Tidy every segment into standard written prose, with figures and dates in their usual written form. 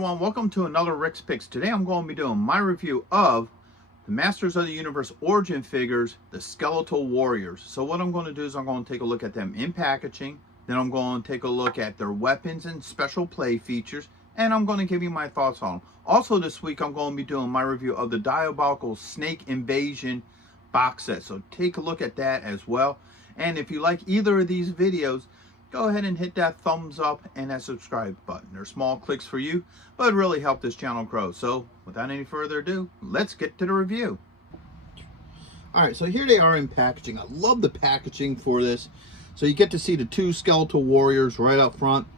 everyone, welcome to another Rick's Picks. Today I'm going to be doing my review of the Masters of the Universe Origin figures, the Skeletal Warriors. So what I'm going to do is I'm going to take a look at them in packaging, then I'm going to take a look at their weapons and special play features, and I'm going to give you my thoughts on them. Also this week I'm going to be doing my review of the Diabolical Snake Invasion box set. So take a look at that as well. And if you like either of these videos, go ahead and hit that thumbs up and that subscribe button. They're small clicks for you, but really help this channel grow. So without any further ado, let's get to the review. All right, so here they are in packaging. I love the packaging for this. So you get to see the two Skeletal Warriors right up front.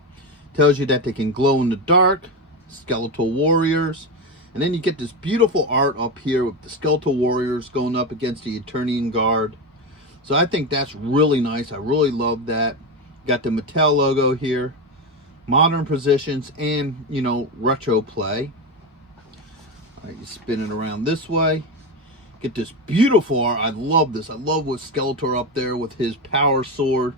Tells you that they can glow in the dark, Skeletal Warriors. And then you get this beautiful art up here with the Skeletal Warriors going up against the Eternian Guard. So I think that's really nice. I really love that. Got the Mattel logo here, modern positions, and retro play. All right, you spin it around this way. Get this beautiful art. I love this. I love with Skeletor up there with his power sword.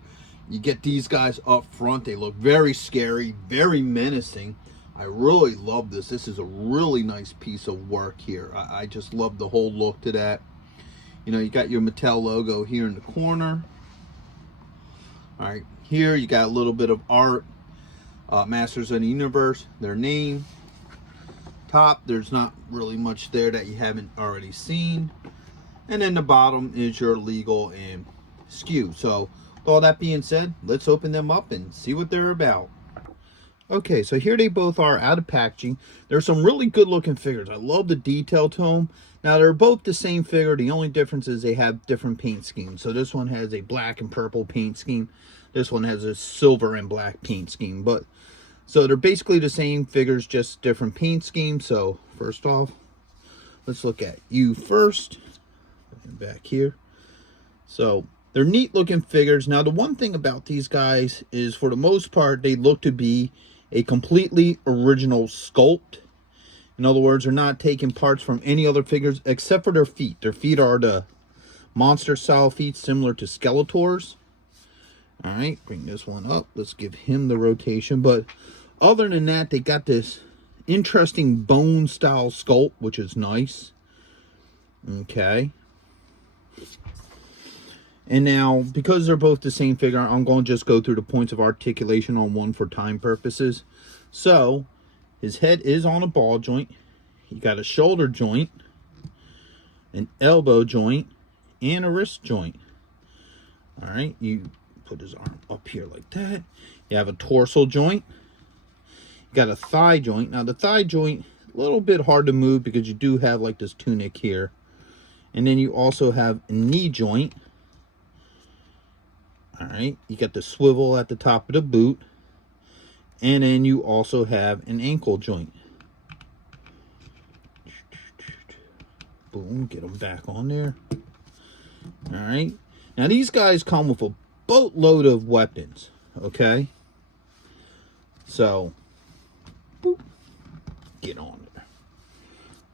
You get these guys up front. They look very scary, very menacing. I really love this. This is a really nice piece of work here. I just love the whole look to that. You got your Mattel logo here in the corner. All right, here you got a little bit of art. Masters of the Universe, their name. Top, there's not really much there that you haven't already seen. And then the bottom is your legal and SKU. So with all that being said, let's open them up and see what they're about. Okay, so here they both are out of packaging. There's some really good looking figures. I love the detail to them. Now they're both the same figure. The only difference is they have different paint schemes. So this one has a black and purple paint scheme. This one has a silver and black paint scheme. But so they're basically the same figures, just different paint schemes. So first off, let's look at you first. Back here. So they're neat looking figures. Now the one thing about these guys is for the most part they look to be a completely original sculpt. In other words, they're not taking parts from any other figures except for their feet. Their feet are the monster style feet similar to Skeletor's. All right, bring this one up. Let's give him the rotation. But other than that, they got this interesting bone style sculpt, which is nice. Okay. And now, because they're both the same figure, I'm going to just go through the points of articulation on one for time purposes. So, his head is on a ball joint. You got a shoulder joint, an elbow joint, and a wrist joint. All right, you put his arm up here like that. You have a torso joint. You got a thigh joint. Now, the thigh joint, a little bit hard to move because you do have like this tunic here. And then you also have a knee joint. All right, you got the swivel at the top of the boot. And then you also have an ankle joint. Boom, get them back on there. All right. Now these guys come with a boatload of weapons, okay? So, boop, get on there.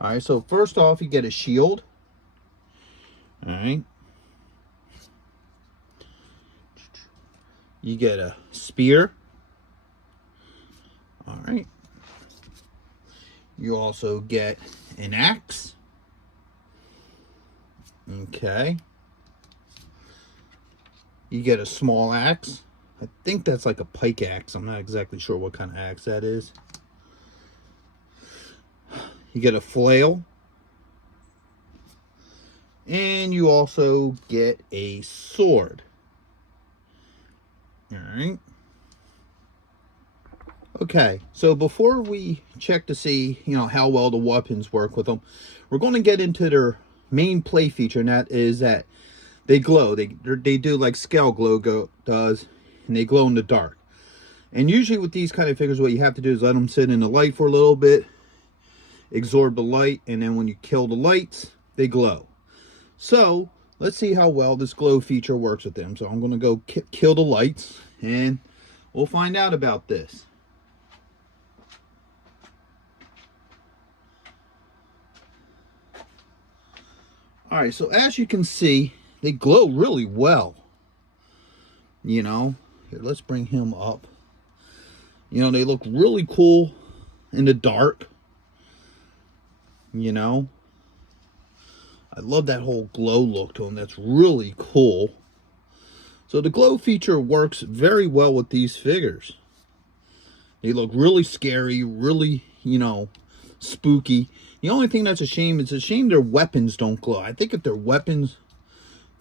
All right, so first off, you get a shield. All right. You get a spear. All right. You also get an axe. Okay. You get a small axe. I think that's like a pike axe. I'm not exactly sure what kind of axe that is. You get a flail. And you also get a sword. All right. Okay, so before we check to see, how well the weapons work with them, we're going to get into their main play feature, and that is that they glow. They do like Scale Glow does, and they glow in the dark. And usually with these kind of figures, what you have to do is let them sit in the light for a little bit, absorb the light, and then when you kill the lights, they glow. So let's see how well this glow feature works with them. So I'm going to go kill the lights, and we'll find out about this. All right, so as you can see, they glow really well. Here, let's bring him up. They look really cool. in the dark. You know, I love that whole glow look to them. That's really cool. So the glow feature works very well with these figures. They look really scary, really, you know, spooky. The only thing that's a shame, it's a shame their weapons don't glow. I think if their weapons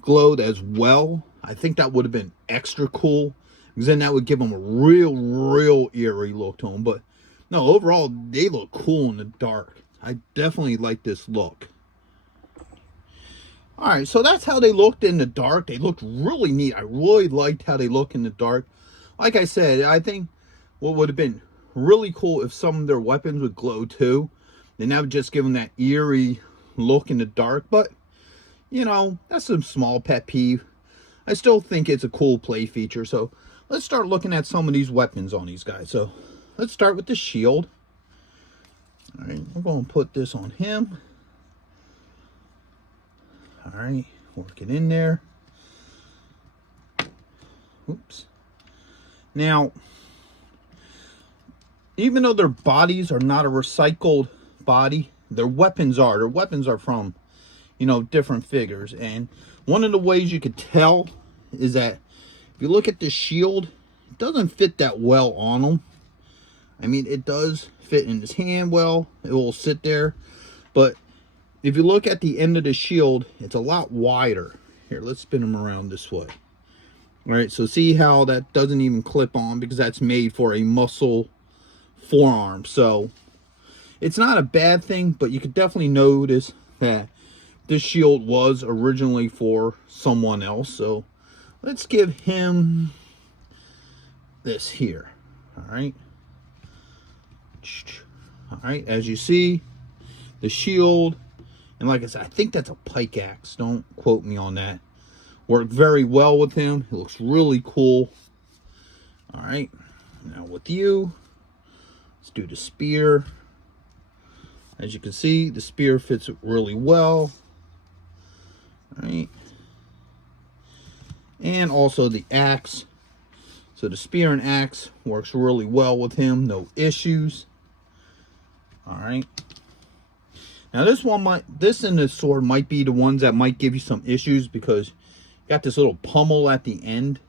glowed as well, I think that would have been extra cool. Because then that would give them a real eerie look to them. But no, overall, they look cool in the dark. I definitely like this look. Alright, so that's how they looked in the dark. They looked really neat. I really liked how they look in the dark. Like I said, I think what would have been really cool if some of their weapons would glow too. Then that would just give them that eerie look in the dark. But, you know, that's some small pet peeve. I still think it's a cool play feature. So let's start looking at some of these weapons on these guys. So let's start with the shield. Alright, we're going to put this on him. Alright, work it in there. Oops. Now, even though their bodies are not a recycled body, their weapons are. Their weapons are from, you know, different figures. And one of the ways you could tell is that if you look at the shield, it doesn't fit that well on him. I mean, it does fit in his hand well. It will sit there. But if you look at the end of the shield, it's a lot wider. Here, let's spin him around this way. All right, so see how that doesn't even clip on because that's made for a muscle forearm. So it's not a bad thing, but you could definitely notice that this shield was originally for someone else. So let's give him this here. All right. All right, as you see, the shield, and like I said, I think that's a pike axe. Don't quote me on that. Worked very well with him. It looks really cool. All right, now with you, let's do the spear. As you can see, the spear fits really well. All right, and also the axe. So the spear and axe works really well with him. No issues. All right. Now this and this sword might be the ones that might give you some issues because you got this little pummel at the end.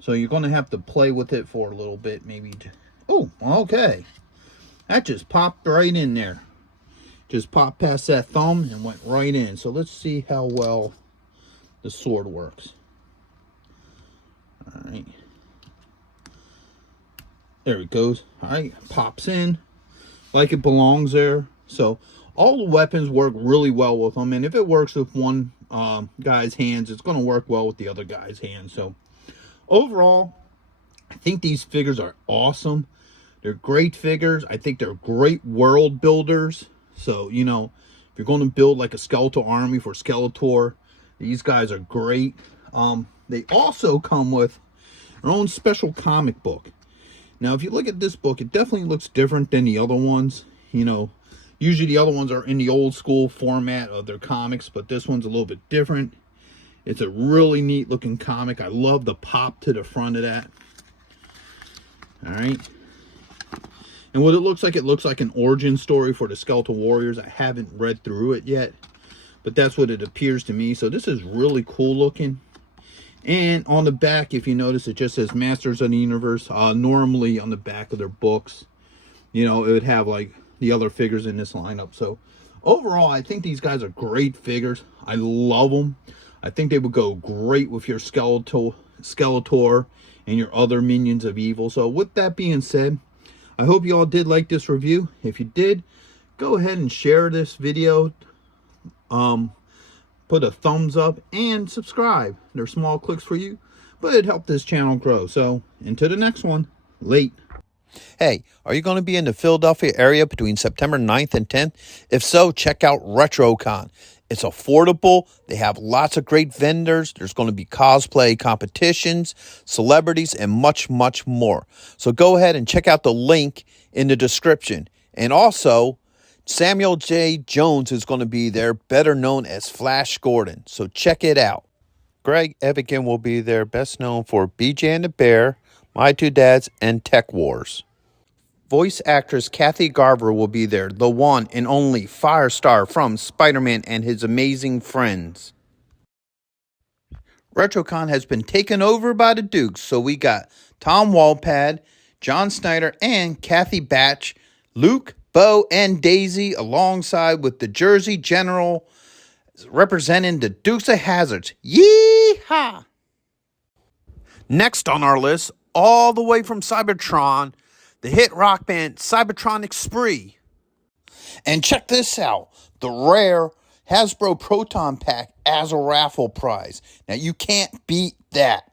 So you're going to have to play with it for a little bit, maybe. Oh, okay. That just popped right in there. Just popped past that thumb and went right in. So let's see how well the sword works. All right. There it goes. All right, pops in like it belongs there. So all the weapons work really well with them, and if it works with one guy's hands, it's going to work well with the other guy's hands. So overall, I think these figures are awesome. They're great figures. I think they're great world builders. So, you know, if you're going to build like a skeletal army for Skeletor, these guys are great. They also come with their own special comic book. Now, if you look at this book, it definitely looks different than the other ones. You know, usually the other ones are in the old school format of their comics, but this one's a little bit different. It's a really neat looking comic. I love the pop to the front of that. All right. And what it looks like an origin story for the Skeletal Warriors. I haven't read through it yet, but that's what it appears to me. So this is really cool looking. And on the back, if you notice, it just says Masters of the Universe. Normally on the back of their books, you know, it would have like the other figures in this lineup. So overall, I think these guys are great figures. I love them. I think they would go great with your Skeletor and your other minions of evil. So with that being said, I hope you all did like this review. If you did, go ahead and share this video. Put a thumbs up and subscribe. They're small clicks for you, but it helped this channel grow. So until the next one, late. Hey, are you going to be in the Philadelphia area between September 9th and 10th? If so, check out RetroCon. It's affordable. They have lots of great vendors. There's going to be cosplay competitions, celebrities, and much, much more. So go ahead and check out the link in the description. And also, Samuel J. Jones is going to be there, better known as Flash Gordon. So check it out. Greg Evigan will be there, best known for BJ and the Bear, My Two Dads, and Tech Wars. Voice actress Kathy Garver will be there, the one and only Firestar from Spider-Man and His Amazing Friends. RetroCon has been taken over by the Dukes, so we got Tom Walpad, John Snyder, and Kathy Batch, Luke, Bo, and Daisy, alongside with the Jersey General representing the Dukes of Hazzards. Yee-haw! Next on our list, all the way from Cybertron, the hit rock band Cybertronic Spree. And check this out, the rare Hasbro Proton Pack as a raffle prize. Now you can't beat that.